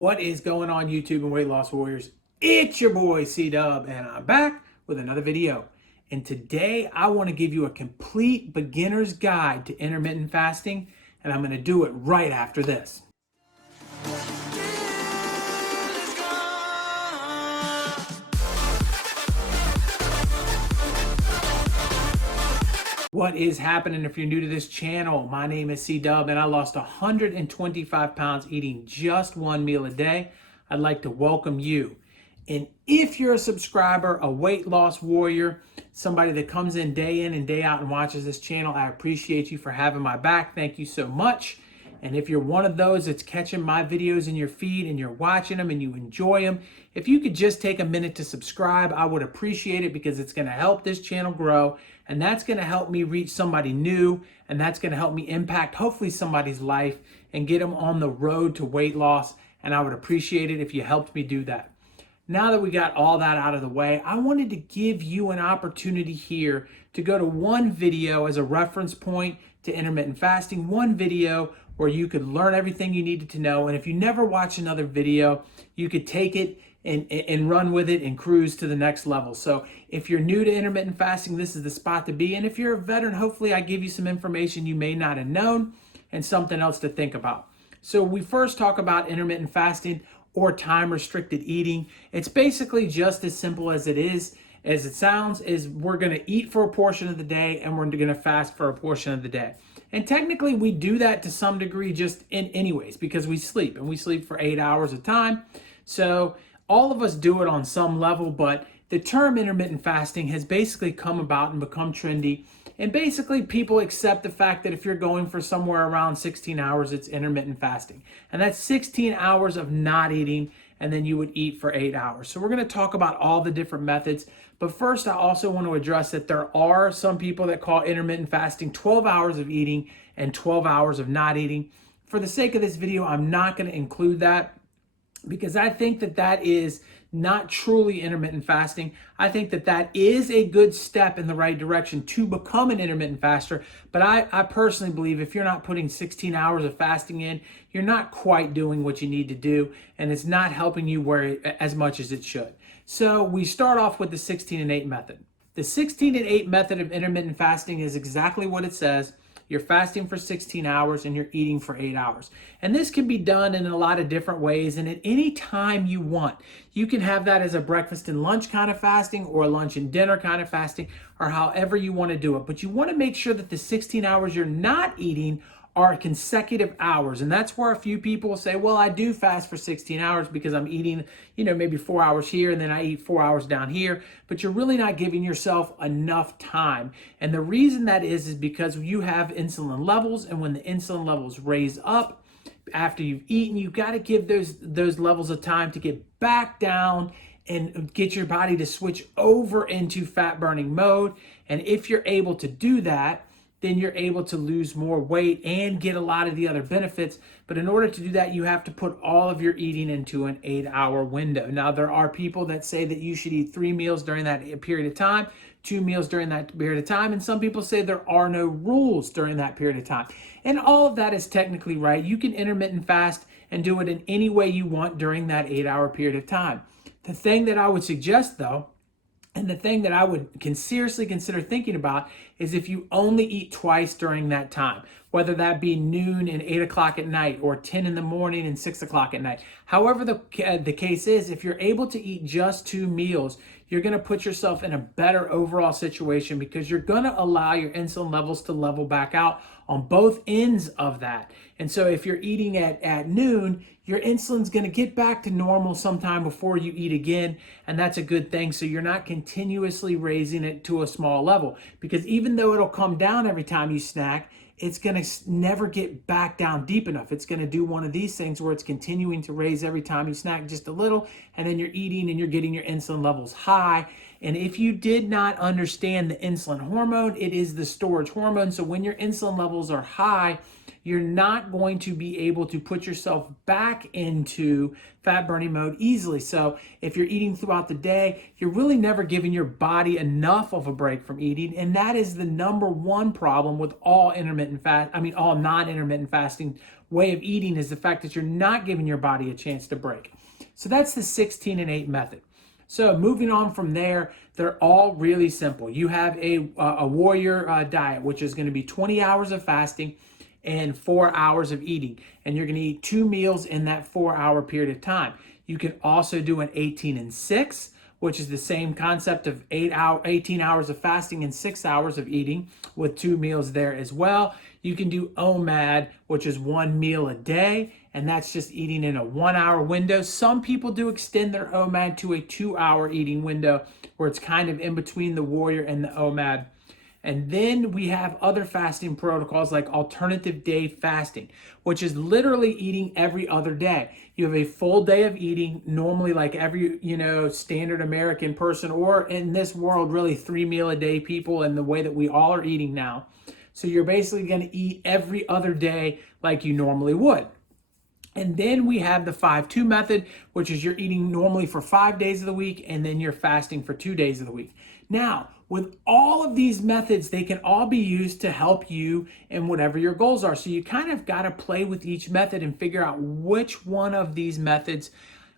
What is going on, YouTube and weight loss warriors? It's your boy C-Dub, and I'm back with another video. And today I want to give you a complete beginner's guide to intermittent fasting, and I'm going to do it right after this. What is happening? If you're new to this channel, my name is C-Dub, and I lost 125 pounds eating just one meal a day. I'd like to welcome you. And if you're a subscriber, a weight loss warrior, somebody that comes in and day out and watches this channel, I appreciate you for having my back. Thank you so much. And if you're one of those that's catching my videos in your feed and you're watching them and you enjoy them, if you could just take a minute to subscribe, I would appreciate it, because it's going to help this channel grow, and that's going to help me reach somebody new, and that's going to help me impact hopefully somebody's life and get them on the road to weight loss. And I would appreciate it if you helped me do that. Now that we got all that out of the way, I wanted to give you an opportunity here to go to one video as a reference point to intermittent fasting, one video where you could learn everything you needed to know. And if you never watch another video, you could take it and run with it and cruise to the next level. So if you're new to intermittent fasting, this is the spot to be. And if you're a veteran, hopefully I give you some information you may not have known and something else to think about. So we first talk about intermittent fasting, or time restricted eating. It's basically just as simple as it sounds, is we're going to eat for a portion of the day and we're going to fast for a portion of the day. And technically we do that to some degree just anyways, because we sleep, and we sleep for 8 hours of time. So all of us do it on some level, but the term intermittent fasting has basically come about and become trendy. And basically people accept the fact that if you're going for somewhere around 16 hours, it's intermittent fasting. And that's 16 hours of not eating, and then you would eat for 8 hours. So we're going to talk about all the different methods. But first, I also want to address that there are some people that call intermittent fasting 12 hours of eating and 12 hours of not eating. For the sake of this video, I'm not going to include that, because I think that that is not truly intermittent fasting. I think that that is a good step in the right direction to become an intermittent faster. But I personally believe if you're not putting 16 hours of fasting in, you're not quite doing what you need to do, and it's not helping you as much as it should. So we start off with the 16 and 8 method. The 16 and 8 method of intermittent fasting is exactly what it says. You're fasting for 16 hours and you're eating for 8 hours. And this can be done in a lot of different ways and at any time you want. You can have that as a breakfast and lunch kind of fasting, or a lunch and dinner kind of fasting, or however you want to do it. But you want to make sure that the 16 hours you're not eating are consecutive hours. And that's where a few people say, well, I do fast for 16 hours because I'm eating, maybe 4 hours here and then I eat 4 hours down here. But you're really not giving yourself enough time. And the reason that is because you have insulin levels, and when the insulin levels raise up after you've eaten, you got to give those levels of time to get back down and get your body to switch over into fat burning mode. And if you're able to do that, then you're able to lose more weight and get a lot of the other benefits. But in order to do that, you have to put all of your eating into an 8-hour window. Now, there are people that say that you should eat 3 meals during that period of time, 2 meals during that period of time, and some people say there are no rules during that period of time. And all of that is technically right. You can intermittent fast and do it in any way you want during that 8-hour period of time. The thing that I would suggest, though, and the thing that I would seriously consider thinking about, is if you only eat twice during that time, whether that be noon and 8 o'clock at night, or 10 in the morning and 6 o'clock at night. However the case is, if you're able to eat just 2 meals, you're going to put yourself in a better overall situation, because you're going to allow your insulin levels to level back out on both ends of that. And so if you're eating at noon, your insulin's going to get back to normal sometime before you eat again, and that's a good thing. So you're not continuously raising it to a small level, because even though it'll come down every time you snack, it's going to never get back down deep enough. It's going to do one of these things where it's continuing to raise every time you snack just a little, and then you're eating and you're getting your insulin levels high. And if you did not understand the insulin hormone, it is the storage hormone. So when your insulin levels are high, you're not going to be able to put yourself back into fat burning mode easily. So if you're eating throughout the day, you're really never giving your body enough of a break from eating. And that is the number one problem with all non-intermittent fasting way of eating is the fact that you're not giving your body a chance to break. So that's the 16 and 8 method. So moving on from there, they're all really simple. You have a warrior diet, which is going to be 20 hours of fasting and 4 hours of eating. And you're going to eat 2 meals in that 4-hour period of time. You can also do an 18 and 6, which is the same concept of 18 hours of fasting and 6 hours of eating with 2 meals there as well. You can do OMAD, which is 1 meal a day, and that's just eating in a 1-hour window. Some people do extend their OMAD to a 2-hour eating window where it's kind of in between the warrior and the OMAD. And then we have other fasting protocols like alternative day fasting, which is literally eating every other day. You have a full day of eating, normally like every, standard American person, or in this world, really 3 meal a day people, and the way that we all are eating now. So you're basically going to eat every other day like you normally would. And then we have the 5-2 method, which is you're eating normally for 5 days of the week, and then you're fasting for 2 days of the week. Now, with all of these methods, they can all be used to help you in whatever your goals are. So you kind of got to play with each method and figure out which one of these methods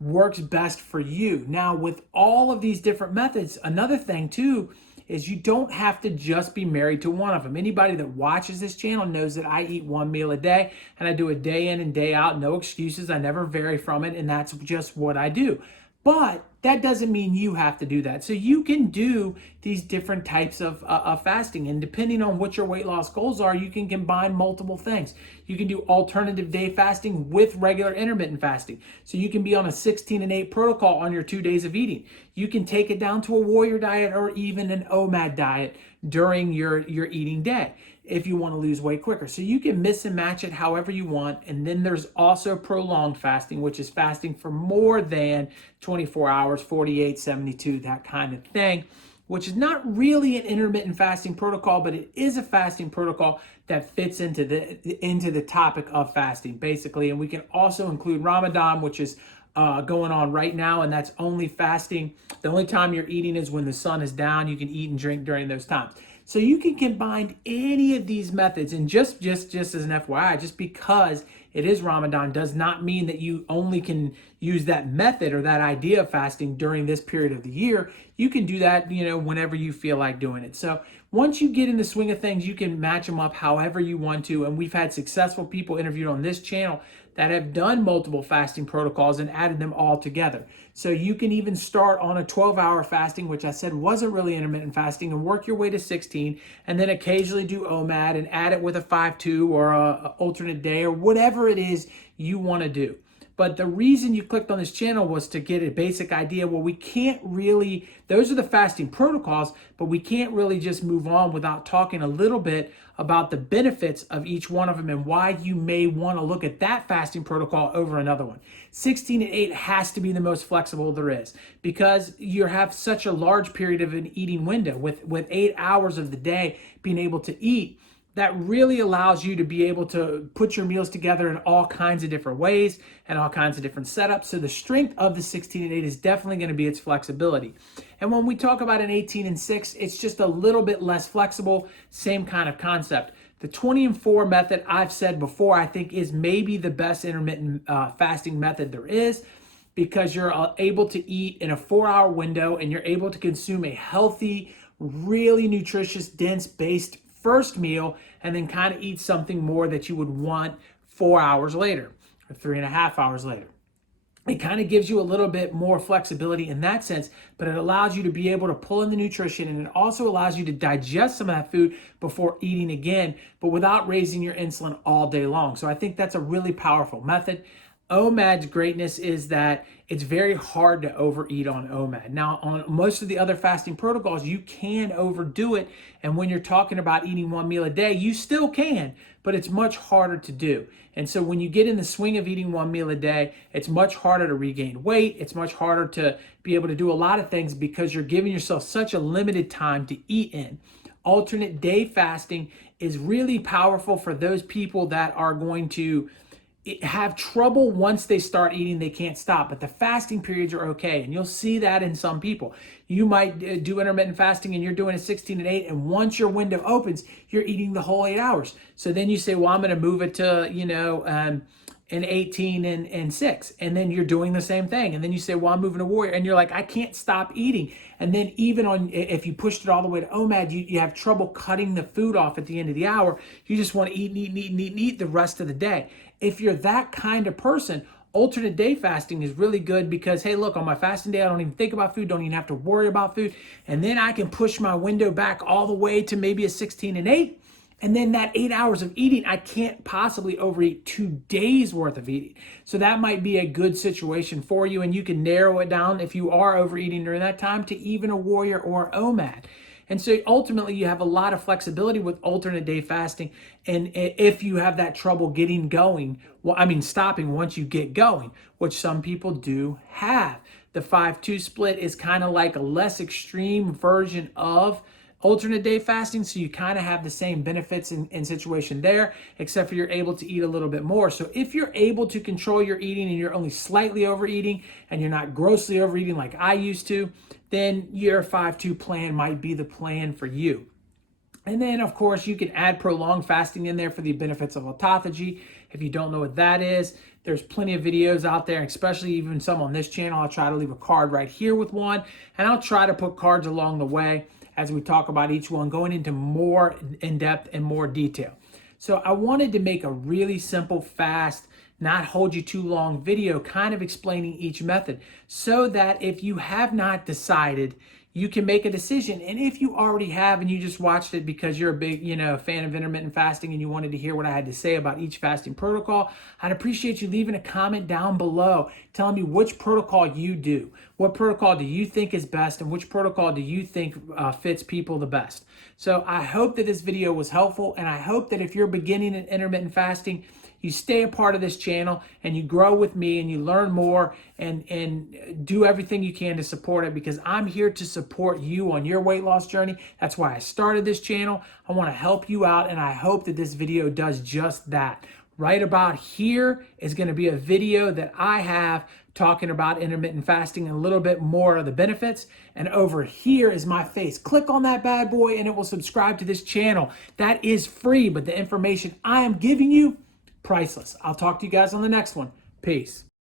works best for you. Now, with all of these different methods, another thing too is you don't have to just be married to one of them. Anybody that watches this channel knows that I eat 1 meal a day, and I do a day in and day out, no excuses. I never vary from it, and that's just what I do. But that doesn't mean you have to do that. So you can do these different types of fasting, and depending on what your weight loss goals are, you can combine multiple things. You can do alternative day fasting with regular intermittent fasting. So you can be on a 16 and 8 protocol on your 2 days of eating. You can take it down to a warrior diet or even an OMAD diet during your eating day if you want to lose weight quicker. So you can mix and match it however you want. And then there's also prolonged fasting, which is fasting for more than 24 hours, 48, 72, that kind of thing, which is not really an intermittent fasting protocol, but it is a fasting protocol that fits into the topic of fasting, basically. And we can also include Ramadan, which is going on right now, and that's only fasting. The only time you're eating is when the sun is down. You can eat and drink during those times. So you can combine any of these methods, and just as an FYI, just because it is Ramadan does not mean that you only can use that method or that idea of fasting during this period of the year. You can do that, whenever you feel like doing it. So once you get in the swing of things, you can match them up however you want to. And we've had successful people interviewed on this channel that have done multiple fasting protocols and added them all together. So you can even start on a 12-hour fasting, which I said wasn't really intermittent fasting, and work your way to 16, and then occasionally do OMAD and add it with a 5-2 or a alternate day or whatever it is you want to do. But the reason you clicked on this channel was to get a basic idea. Well, we can't really, those are the fasting protocols, but we can't really just move on without talking a little bit about the benefits of each one of them and why you may want to look at that fasting protocol over another one. 16 and 8 has to be the most flexible there is because you have such a large period of an eating window with 8 hours of the day being able to eat. That really allows you to be able to put your meals together in all kinds of different ways and all kinds of different setups. So the strength of the 16 and 8 is definitely going to be its flexibility. And when we talk about an 18 and 6, it's just a little bit less flexible, same kind of concept. The 20 and 4 method, I've said before, I think is maybe the best intermittent fasting method there is, because you're able to eat in a 4-hour window and you're able to consume a healthy, really nutritious, dense-based first meal, and then kind of eat something more that you would want 4 hours later or 3.5 hours later. It kind of gives you a little bit more flexibility in that sense, but it allows you to be able to pull in the nutrition, and it also allows you to digest some of that food before eating again, but without raising your insulin all day long. So I think that's a really powerful method. OMAD's greatness is that it's very hard to overeat on OMAD. Now, on most of the other fasting protocols, you can overdo it. And when you're talking about eating 1 meal a day, you still can, but it's much harder to do. And so when you get in the swing of eating 1 meal a day, it's much harder to regain weight. It's much harder to be able to do a lot of things because you're giving yourself such a limited time to eat in. Alternate day fasting is really powerful for those people that are going to have trouble once they start eating, they can't stop, but the fasting periods are okay. And you'll see that in some people. You might do intermittent fasting and you're doing a 16 and 8, and once your window opens, you're eating the whole 8 hours. So then you say, well, I'm going to move it to, an 18 and 6, and then you're doing the same thing. And then you say, well, I'm moving to warrior, and you're like, I can't stop eating. And then even if you pushed it all the way to OMAD, you have trouble cutting the food off at the end of the hour. You just want to eat the rest of the day. If you're that kind of person, alternate day fasting is really good because, hey, look, on my fasting day, I don't even think about food, don't even have to worry about food. And then I can push my window back all the way to maybe a 16 and 8. And then that 8 hours of eating, I can't possibly overeat 2 days worth of eating. So that might be a good situation for you. And you can narrow it down if you are overeating during that time to even a warrior or OMAD. And so ultimately you have a lot of flexibility with alternate day fasting. And if you have that trouble getting going, stopping once you get going, which some people do have. The 5-2 split is kind of like a less extreme version of alternate day fasting, so you kind of have the same benefits in situation there, except for you're able to eat a little bit more. So if you're able to control your eating and you're only slightly overeating and you're not grossly overeating like I used to, then your 5-2 plan might be the plan for you. And then, of course, you can add prolonged fasting in there for the benefits of autophagy. If you don't know what that is, there's plenty of videos out there, especially even some on this channel. I'll try to leave a card right here with one, and I'll try to put cards along the way as we talk about each one, going into more in-depth and more detail. So I wanted to make a really simple, fast, not hold you too long video kind of explaining each method so that if you have not decided, you can make a decision. And if you already have and you just watched it because you're a big, fan of intermittent fasting and you wanted to hear what I had to say about each fasting protocol, I'd appreciate you leaving a comment down below telling me which protocol you do. What protocol do you think is best and which protocol do you think fits people the best? So I hope that this video was helpful, and I hope that if you're beginning in intermittent fasting, you stay a part of this channel and you grow with me and you learn more and do everything you can to support it, because I'm here to support you on your weight loss journey. That's why I started this channel. I want to help you out, and I hope that this video does just that. Right about here is going to be a video that I have talking about intermittent fasting and a little bit more of the benefits. And over here is my face. Click on that bad boy and it will subscribe to this channel. That is free, but the information I am giving you, priceless. I'll talk to you guys on the next one. Peace.